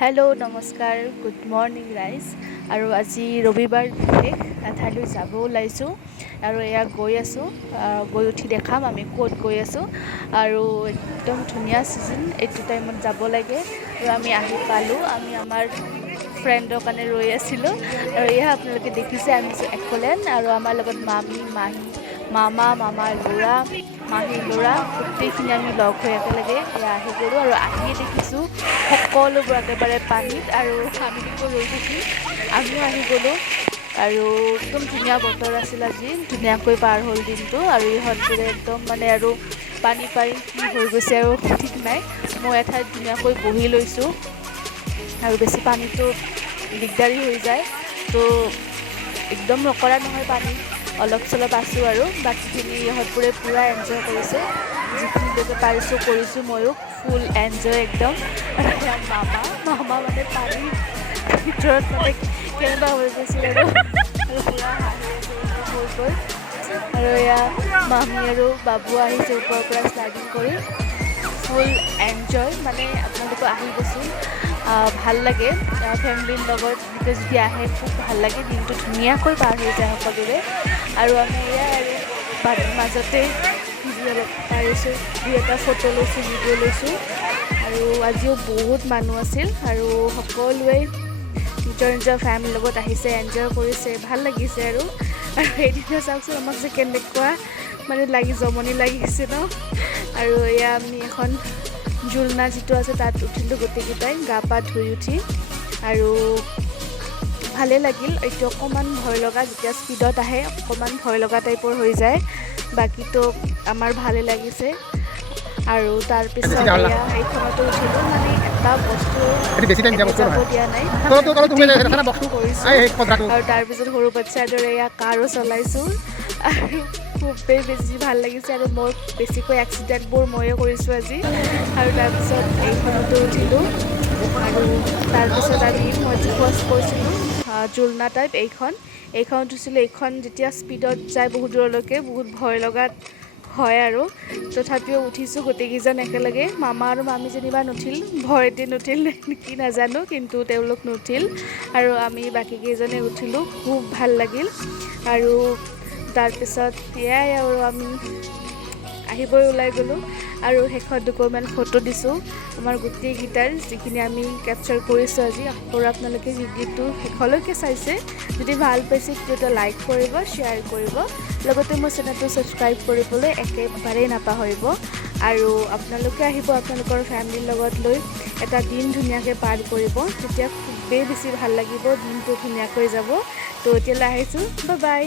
Hello' নমস্কাৰ good morning ৰাইজ। আৰু আজি ৰবিবাৰ বিশেষ এঠাইলৈ যাব ওলাইছোঁ আৰু এয়া গৈ আছোঁ। গৈ উঠি দেখাম আমি ক'ত গৈ আছোঁ। আৰু একদম ধুনীয়া ছিজন, এইটো টাইমত যাব লাগে। আৰু আমি আহি পালোঁ। আমি আমাৰ ফ্ৰেণ্ডৰ কাৰণে ৰৈ আছিলোঁ। আৰু এয়া আপোনালোকে দেখিছে আমি একলেণ্ড আৰু আমাৰ লগত মামী, মাহী, মামাৰ ল'ৰা, মাহীৰ ল'ৰা গোটেইখিনি আমি লগ হৈ একেলগে এয়া আহি গ'লোঁ। আৰু আহিয়ে দেখিছোঁ সকলোবোৰ একেবাৰে পানীত, আৰু আমি কিন্তু ৰৈ থাকিম, আমিও আহি গ'লোঁ। আৰু একদম ধুনীয়া বতৰ আছিল আজি, ধুনীয়াকৈ পাৰ হ'ল দিনটো। আৰু ইহঁতবোৰে একদম আৰু পানী পাই কি হৈ গৈছে আৰু ঠিক নাই। মই এঠাইত ধুনীয়াকৈ বহি লৈছোঁ, আৰু বেছি পানীটো দিগদাৰী হৈ যায়, তো একদম নকৰা নহয় পানীত, অলপ চলপ আছোঁ। আৰু বাকীখিনি ইহঁতবোৰে পূৰা এনজয় কৰিছে, যিখিনিলৈকে পাৰিছোঁ কৰিছোঁ ময়ো ফুল এনজয় একদম। আৰু সেয়া মামা মানে পানীৰ ভিতৰত কেনেবা হৈ গৈছিল আৰু পূৰা হাঁহি আছে একদম হৈ গ'ল। আৰু এয়া মামী আৰু বাবু আহিছে ওপৰৰ পৰা শ্লাইডিং কৰি, ফুল এনজয়। আপোনালোকে আহিবচোন, ভাল লাগে ফেমিলিৰ লগত এনেকৈ যদি আহে, খুব ভাল লাগে, দিনটো ধুনীয়াকৈ পাৰ হৈ যায় সকলোৰে। আৰু আমি এয়াই আৰু পানীৰ মাজতে যি অলপ পাৰিছোঁ দুই এটা ফটো লৈছোঁ, ভিডিঅ' লৈছোঁ। আৰু আজিও বহুত মানুহ আছিল, আৰু সকলোৱে নিজৰ ফেমিলিৰ লগত আহিছে, এনজয় কৰিছে, ভাল লাগিছে। আৰু সেইদিনা চাওকচোন আমাক যে কেনেকুৱা জমনি লাগিছে ন। আৰু এয়া আমি এখন জুলনা যিটো আছে তাত উঠিলোঁ গোটেইকেইটাই, গা পা ধুই উঠি। আৰু ভালেই লাগিল। এইটো অকণমান ভয় লগা, যেতিয়া স্পীডত আহে অকণমান ভয় লগা টাইপৰ হৈ যায়, বাকীটো আমাৰ ভালেই লাগিছে। আৰু তাৰপিছত এয়া এইখনতো উঠিলোঁ, এটা বস্তু যাব দিয়া নাই, কৰিছোঁ। আৰু তাৰপিছত সৰু বাচ্ছাৰ দৰে এয়া কাৰো চলাইছোঁ, আৰু খুবেই বেছি ভাল লাগিছে। আৰু মোৰ বেছিকৈ এক্সিডেণ্টবোৰ ময়ে কৰিছোঁ আজি। আৰু তাৰপিছত এইখনতো উঠিলোঁ, আৰু তাৰপিছত মই যি ফাৰ্ষ্ট কৈছিলোঁ জুলনা টাইপ এইখন উঠিছিলোঁ। এইখন যেতিয়া স্পীডত যায় বহুত দূৰলৈকে, বহুত ভয় লগা হয়। আৰু তথাপিও উঠিছোঁ গোটেইকেইজন একেলগে। মামা আৰু মামী যেনিবা নুঠিল, ভয়তে নুঠিল কি নাজানো, কিন্তু তেওঁলোক নুঠিল, আৰু আমি বাকীকেইজনে উঠিলোঁ, খুব ভাল লাগিল। আৰু তাৰপিছত এয়াই আৰু আমি আহিবই ওলাই গ'লোঁ, আৰু শেষত দুকপীমান ফটো দিছোঁ আমাৰ গোটেইকেইটাৰ, যিখিনি আমি কেপচাৰ কৰিছোঁ আজি। আৰু আপোনালোকে ভিডিঅ'টো শেষলৈকে চাইছে যদি ভাল পাইছে, ভিডিঅ'টো লাইক কৰিব, শ্বেয়াৰ কৰিব, লগতে মোৰ চেনেলটো ছাবস্ক্ৰাইব কৰিবলৈ একেবাৰেই নাপাহৰিব। আৰু আপোনালোকে আহিব আপোনালোকৰ ফেমিলিৰ লগত লৈ, এটা দিন ধুনীয়াকৈ পাৰ কৰিব, তেতিয়া খুবেই বেছি ভাল লাগিব, দিনটো ধুনীয়াকৈ যাব। তো এতিয়ালৈ আহিছোঁ, বাই বাই।